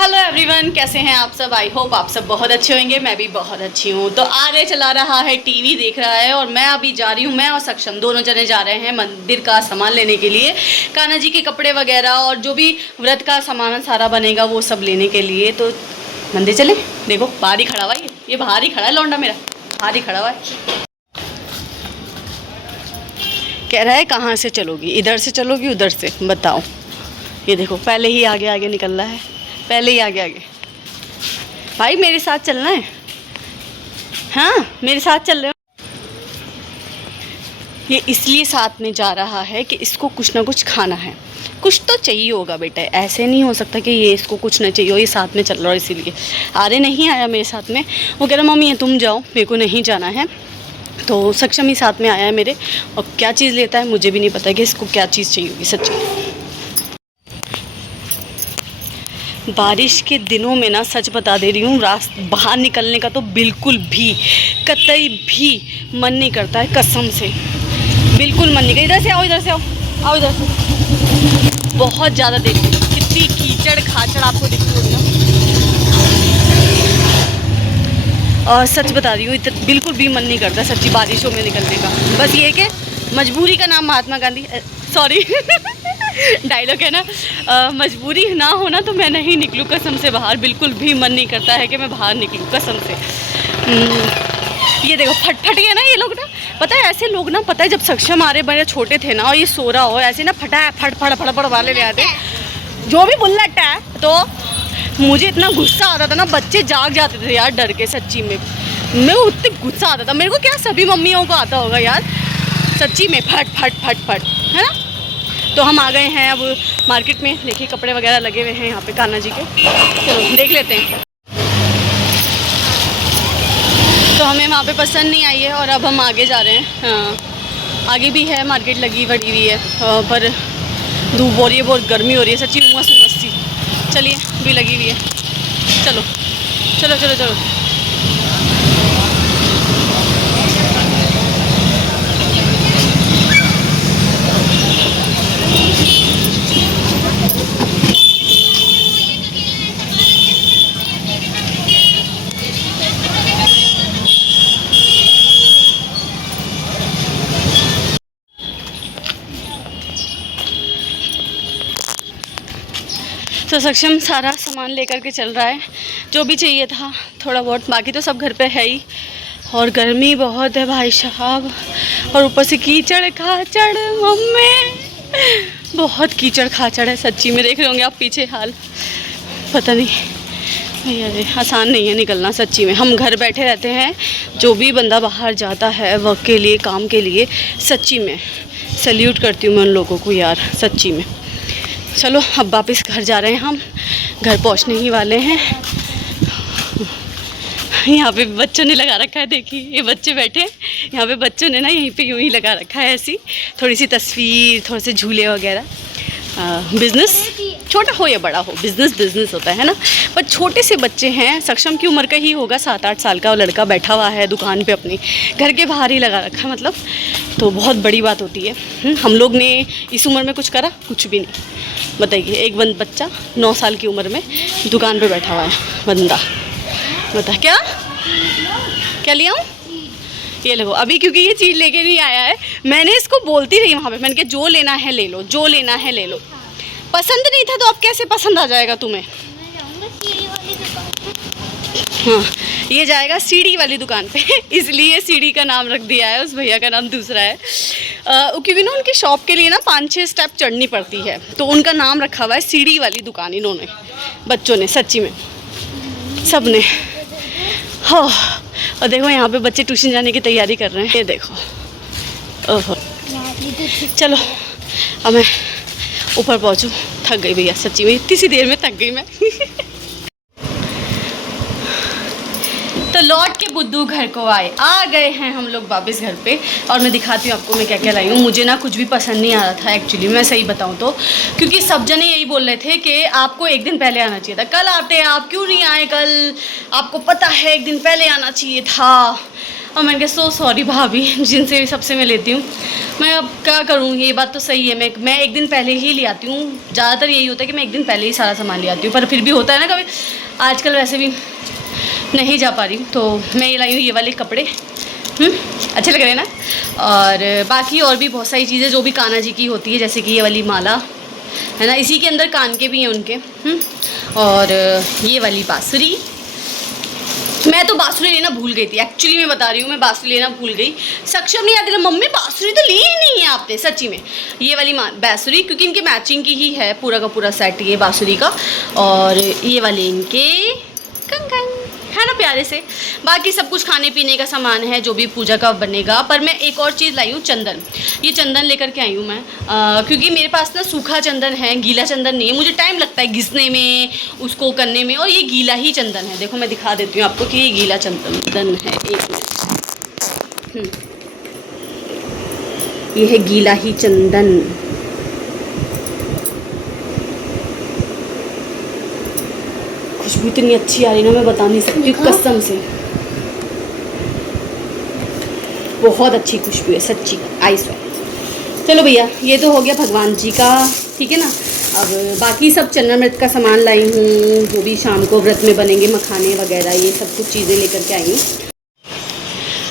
Hello everyone, कैसे हैं आप सब। आई होप आप सब बहुत अच्छे होंगे। मैं भी बहुत अच्छी हूँ। तो आर्य चला रहा है, टीवी देख रहा है, और मैं अभी जा रही हूँ। मैं और सक्षम दोनों जने जा रहे हैं मंदिर का सामान लेने के लिए, कान्हा जी के कपड़े वगैरह और जो भी व्रत का सामान सारा बनेगा वो सब लेने के लिए। तो मंदिर चले। देखो बाहर ही खड़ा हुआ है, ये बाहर ही खड़ा है लौंडा मेरा, बाहर ही खड़ा हुआ है। कह रहा है कहाँ से चलोगी, इधर से चलोगी उधर से, बताओ। ये देखो पहले ही आगे आगे निकल रहा है, पहले ही आगे आगे। भाई मेरे साथ चलना है, हाँ मेरे साथ चल रहे हो। ये इसलिए साथ में जा रहा है कि इसको कुछ ना कुछ खाना है, कुछ तो चाहिए होगा बेटा। ऐसे नहीं हो सकता कि ये इसको कुछ ना चाहिए हो, ये साथ में चल रहा है। इसीलिए आर्य नहीं आया मेरे साथ में। वो कह रहा मम्मी तुम जाओ, मेरे को नहीं जाना है। तो सक्षम ही साथ में आया है मेरे, और क्या चीज़ लेता है मुझे भी नहीं पता कि इसको क्या चीज़ चाहिए होगी सच्ची। बारिश के दिनों में ना सच बता दे रही हूँ, बाहर निकलने का तो बिल्कुल भी कतई भी मन नहीं करता है, कसम से बिल्कुल मन नहीं करता। इधर से आओ, इधर से आओ, आओ इधर से। बहुत ज़्यादा देख कितनी कीचड़ खाचड़ आपको दिखती होगी ना। और सच बता रही हूँ बिल्कुल भी मन नहीं करता सच्ची बारिशों में निकलने का। बस ये कि मजबूरी का नाम महात्मा गांधी, सॉरी डायलॉग है ना, मजबूरी ना होना तो मैं नहीं निकलूँ कसम से बाहर। बिल्कुल भी मन नहीं करता है कि मैं बाहर निकलूँ कसम से। ये देखो फट गया ना ये लोग ना। पता है ऐसे लोग ना, पता है जब सक्षम आ रहे बड़े छोटे थे ना और ये सो रहा हो ऐसे ना, फट वाले ले आते जो भी बुल्लट है। तो मुझे इतना गुस्सा आता था ना, बच्चे जाग जाते थे यार डर के। सच्ची में मैं उतनी गुस्सा आता था मेरे को, क्या सभी मम्मियों को आता होगा यार सच्ची में। फट है ना। तो हम आ गए हैं अब मार्केट में। देखिए कपड़े वगैरह लगे हुए हैं यहाँ पे कान्हा जी के, चलो देख लेते हैं। तो हमें वहाँ पे पसंद नहीं आई है और अब हम आगे जा रहे हैं। हाँ आगे भी है मार्केट लगी बड़ी हुई है, पर धूप हो रही है, बहुत गर्मी हो रही है सच्ची, उमस सी। चलिए भी लगी हुई है, चलो चलो चलो चलो। तो सक्षम सारा सामान लेकर के चल रहा है, जो भी चाहिए था थोड़ा बहुत, बाकी तो सब घर पे है ही। और गर्मी बहुत है भाई साहब, और ऊपर से कीचड़ खाचड़ मम्मी, बहुत कीचड़ खाचड़ है सच्ची में। देख रहे होंगे आप पीछे हाल, पता नहीं भैया आसान नहीं है निकलना सच्ची में। हम घर बैठे रहते हैं, जो भी बंदा बाहर जाता है वर्क के लिए काम के लिए, सच्ची में सल्यूट करती हूँ मैं उन लोगों को यार सच्ची में। चलो अब वापस घर जा रहे हैं, हम घर पहुंचने ही वाले हैं। यहाँ पे बच्चों ने लगा रखा है, देखिए ये बच्चे बैठे हैं यहाँ पे। बच्चों ने ना यहीं पे यूँ ही लगा रखा है ऐसी थोड़ी सी तस्वीर, थोड़े से झूले वगैरह। बिज़नेस छोटा हो या बड़ा हो, बिज़नेस होता है ना। पर छोटे से बच्चे हैं, सक्षम की उम्र का ही होगा, 7-8 साल का लड़का बैठा हुआ है दुकान पे अपनी, घर के बाहर ही लगा रखा है मतलब। तो बहुत बड़ी बात होती है। हम लोग ने इस उम्र में कुछ करा, कुछ भी नहीं। बताइए एक बच्चा 9 साल की उम्र में दुकान पे बैठा हुआ है बंदा, बता क्या लिया हूँ। ये देखो अभी क्योंकि ये चीज़ लेके नहीं आया है, मैंने इसको बोलती रही वहाँ पे, मैंने कहा जो लेना है ले लो, जो लेना है ले लो। पसंद नहीं था तो अब कैसे पसंद आ जाएगा तुम्हें। हाँ ये जाएगा सीढ़ी वाली दुकान पे इसलिए सीढ़ी का नाम रख दिया है, उस भैया का नाम दूसरा है। क्योंकि ना उनकी शॉप के लिए ना 5-6 स्टेप चढ़नी पड़ती है, तो उनका नाम रखा हुआ है सीढ़ी वाली दुकान। इन्होंने बच्चों ने सच्ची में सब ने। हाँ और देखो यहाँ पे बच्चे ट्यूशन जाने की तैयारी कर रहे हैं, ये देखो। ओहो चलो अब मैं ऊपर पहुँचूँ, थक गई भैया सच्ची में, इतनी सी देर में थक गई मैं तो लौट के बुद्धू घर को आए, आ गए हैं हम लोग वापस घर पे। और मैं दिखाती हूँ आपको मैं क्या क्या लाई हूँ। मुझे ना कुछ भी पसंद नहीं आ रहा था एक्चुअली, मैं सही बताऊँ तो, क्योंकि सब जने यही बोल रहे थे कि आपको एक दिन पहले आना चाहिए था। कल आते हैं आप, क्यों नहीं आए कल, आपको पता है एक दिन पहले आना चाहिए था। और मैंने कहा सो सॉरी भाभी, जिनसे सबसे मैं लेती हूँ। मैं अब क्या करूँ, ये बात तो सही है, मैं एक दिन पहले ही ले आती हूँ। ज़्यादातर यही होता है कि मैं एक दिन पहले ही सारा सामान ले आती हूँ, पर फिर भी होता है ना कभी, आजकल वैसे भी नहीं जा पा रही हूँ। तो मैं ये लाई हूँ ये वाले कपड़े, अच्छे लग रहे हैं ना। और बाकी और भी बहुत सारी चीज़ें जो भी कान्हा जी की होती है, जैसे कि ये वाली माला है ना, इसी के अंदर कान के भी हैं उनके। और ये वाली बाँसुरी, मैं तो बाँसुरी लेना भूल गई थी, एक्चुअली मैं बता रही हूँ, मैं बाँसुरी लेना भूल गई। सक्षम नहीं आती, मम्मी बाँसुरी तो ली ही नहीं है आपने, सच्ची में। ये वाली बाँसुरी, क्योंकि इनके मैचिंग की ही है पूरा का पूरा सेट ये बाँसुरी का। और ये वाले इनके कंगन है ना, प्यारे से। बाकी सब कुछ खाने पीने का सामान है जो भी पूजा का बनेगा। पर मैं एक और चीज़ लाई हूँ, चंदन। ये चंदन लेकर के आई हूँ मैं, क्योंकि मेरे पास ना सूखा चंदन है, गीला चंदन नहीं है। मुझे टाइम लगता है घिसने में, उसको करने में, और ये गीला ही चंदन है। देखो मैं दिखा देती हूँ आपको कि ये गीला चंदन है। एक मिनट, ये है गीला ही चंदन। खुशबू इतनी अच्छी आ रही ना, मैं बता नहीं सकती कसम से, बहुत अच्छी खुशबू है सच्ची, आई स्वेयर। चलो भैया, ये तो हो गया भगवान जी का, ठीक है ना। अब बाकी सब चरणामृत का सामान लाई हूँ, जो भी शाम को व्रत में बनेंगे, मखाने वगैरह, ये सब कुछ चीज़ें लेकर के आई हूँ।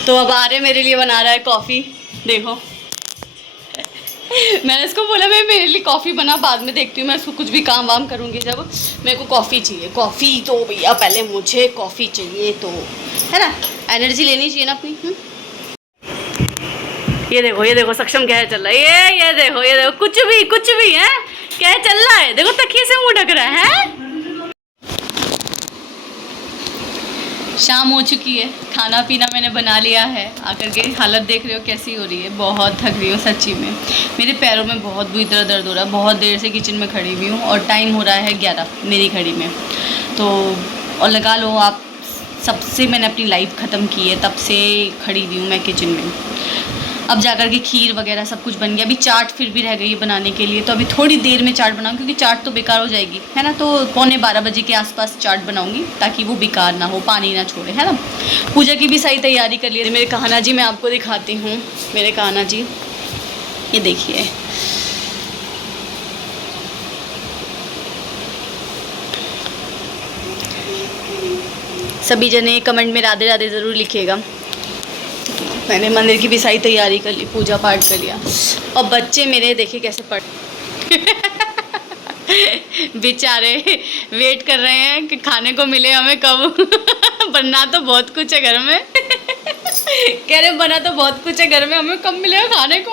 तो अब आ रहे मेरे लिए बना रहा है कॉफ़ी, देखो। मैंने इसको बोला मैं मेरे लिए कॉफ़ी बना, बाद में देखती हूँ मैं इसको, कुछ भी काम वाम करूँगी जब। मेरे को कॉफ़ी चाहिए, कॉफ़ी तो भैया पहले मुझे कॉफ़ी चाहिए, तो है ना, एनर्जी लेनी चाहिए ना अपनी। ये देखो सक्षम क्या है चल रहा है, ये देखो कुछ भी है, क्या है चल रहा है, देखो तकिए से मुँह ढक रहा है। शाम हो चुकी है, खाना पीना मैंने बना लिया है। आकर के हालत देख रहे हो कैसी हो रही है, बहुत थक रही हूँ सच्ची में। मेरे पैरों में बहुत बुरी तरह दर्द हो रहा है, बहुत देर से किचन में खड़ी हुई हूँ, और टाइम हो रहा है 11 मेरी घड़ी में। तो और लगा लो आप, सबसे मैंने अपनी लाइफ ख़त्म की है, तब से खड़ी हुई हूँ मैं किचन में। अब जाकर के खीर वगैरह सब कुछ बन गया। अभी चाट फिर भी रह गई है बनाने के लिए, तो अभी थोड़ी देर में चाट बनाऊँ, क्योंकि चाट तो बेकार हो जाएगी, है ना। तो 11:15 बजे के आसपास चाट बनाऊँगी, ताकि वो बेकार ना हो, पानी ना छोड़े, है ना। पूजा की भी सही तैयारी कर ली। मेरे कान्हा जी मैं आपको दिखाती हूँ, मेरे कान्हा जी, ये देखिए। सभी जने कमेंट में राधे राधे ज़रूर लिखिएगा। मैंने मंदिर की भी सारी तैयारी कर ली, पूजा पाठ कर लिया, और बच्चे मेरे देखे कैसे पढ़ बेचारे वेट कर रहे हैं कि खाने को मिले हमें कब। बनना तो बहुत कुछ है घर में। कह रहे बना तो बहुत कुछ है घर में, हमें कब मिलेगा खाने को।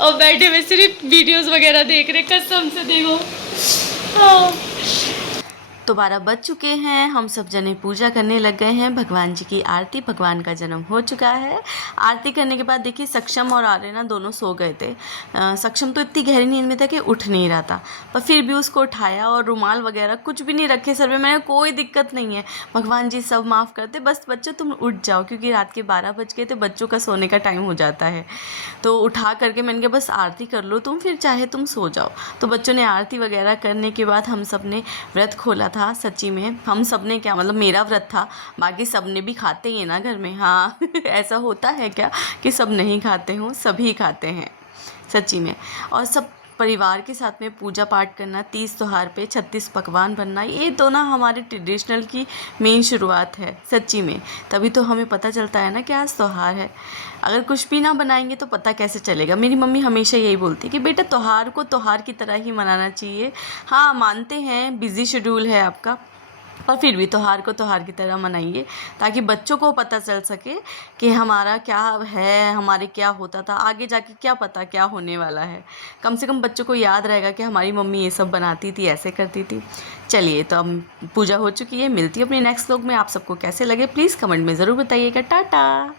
और बैठे हुए सिर्फ वीडियोस वगैरह देख रहे, कसम से देखो। तो 12 बज चुके हैं, हम सब जने पूजा करने लग गए हैं। भगवान जी की आरती, भगवान का जन्म हो चुका है। आरती करने के बाद देखिए सक्षम और आर्य ना दोनों सो गए थे। सक्षम तो इतनी गहरी नींद में था कि उठ नहीं रहा था, पर फिर भी उसको उठाया, और रुमाल वगैरह कुछ भी नहीं रखे सर में। मैंने कोई दिक्कत नहीं है, भगवान जी सब माफ़ करते, बस बच्चों तुम उठ जाओ, क्योंकि रात के 12 बज गए थे, बच्चों का सोने का टाइम हो जाता है। तो उठा करके मैंने कहा बस आरती कर लो तुम, फिर चाहे तुम सो जाओ। तो बच्चों ने आरती वगैरह करने के बाद हम सब ने व्रत खोला था। सच्ची में हम सब ने क्या, मतलब मेरा व्रत था, बाकी सब ने भी खाते ही है ना घर में। हाँ ऐसा होता है क्या कि सब नहीं खाते हों, सभी खाते हैं सच्ची में। और सब परिवार के साथ में पूजा पाठ करना, 30 त्योहार पे 36 पकवान बनना, ये तो ना हमारे ट्रेडिशनल की मेन शुरुआत है सच्ची में। तभी तो हमें पता चलता है ना कि आज त्योहार है। अगर कुछ भी ना बनाएंगे तो पता कैसे चलेगा। मेरी मम्मी हमेशा यही बोलती है कि बेटा त्योहार को त्योहार की तरह ही मनाना चाहिए। हाँ मानते हैं बिज़ी शेड्यूल है आपका, और फिर भी त्योहार को त्योहार की तरह मनाइए, ताकि बच्चों को पता चल सके कि हमारा क्या है, हमारे क्या होता था, आगे जाके क्या पता क्या होने वाला है। कम से कम बच्चों को याद रहेगा कि हमारी मम्मी ये सब बनाती थी, ऐसे करती थी। चलिए, तो अब पूजा हो चुकी है, मिलती है अपने नेक्स्ट व्लॉग में। आप सबको कैसे लगे प्लीज़ कमेंट में ज़रूर बताइएगा। टाटा।